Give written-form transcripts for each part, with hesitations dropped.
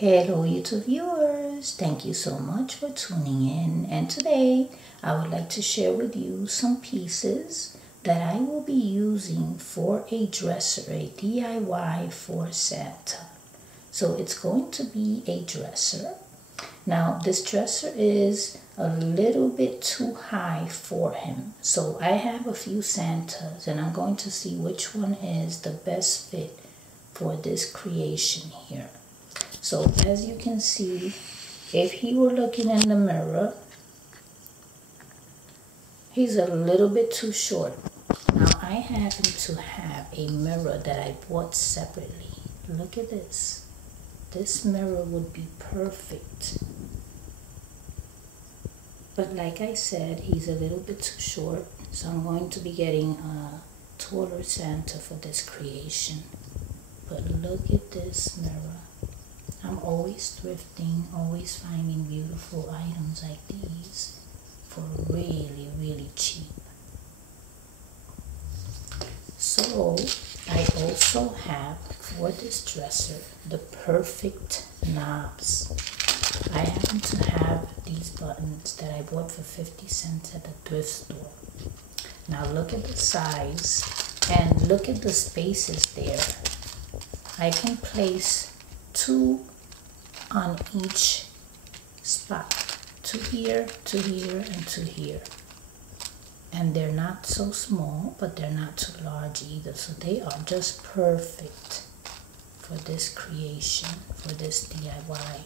Hello YouTube viewers, thank you so much for tuning in, and today I would like to share with you some pieces that I will be using for a dresser, a DIY for Santa. So it's going to be a dresser. Now this dresser is a little bit too high for him, so I have a few Santas and I'm going to see which one is the best fit for this creation here. So as you can see, if he were looking in the mirror, he's a little bit too short. Now I happen to have a mirror that I bought separately. Look at this. This mirror would be perfect. But like I said, he's a little bit too short, so I'm going to be getting a taller Santa for this creation. But look at this mirror. I'm always thrifting, always finding beautiful items like these for really, really cheap. So I also have for this dresser the perfect knobs. I happen to have these buttons that I bought for 50 cents at the thrift store. Now look at the size and look at the spaces there. I can place two on each spot, two here, and two here. And they're not so small, but they're not too large either, so they are just perfect for this creation, for this DIY.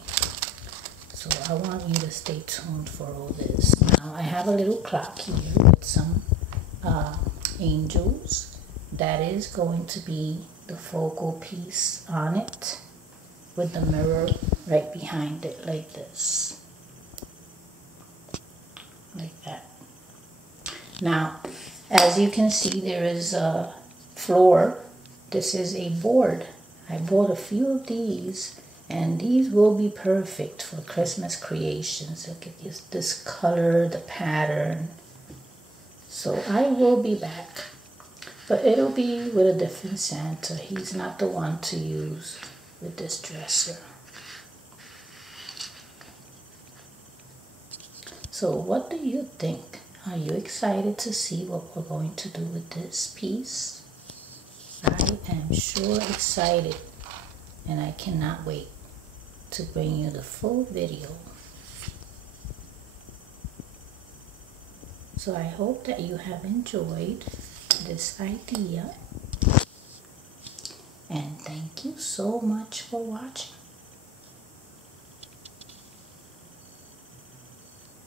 So I want you to stay tuned for all this. Now I have a little clock here with some angels. That is going to be the focal piece on it, with the mirror right behind it like this. Like that. Now, as you can see, there is a floor. This is a board. I bought a few of these, and these will be perfect for Christmas creations. Look at this color, the pattern. So I will be back, but it'll be with a different Santa. He's not the one to use with this dresser. So what do you think? Are you excited to see what we're going to do with this piece? I am sure excited, and I cannot wait to bring you the full video. So I hope that you have enjoyed this idea, and thank you so much for watching.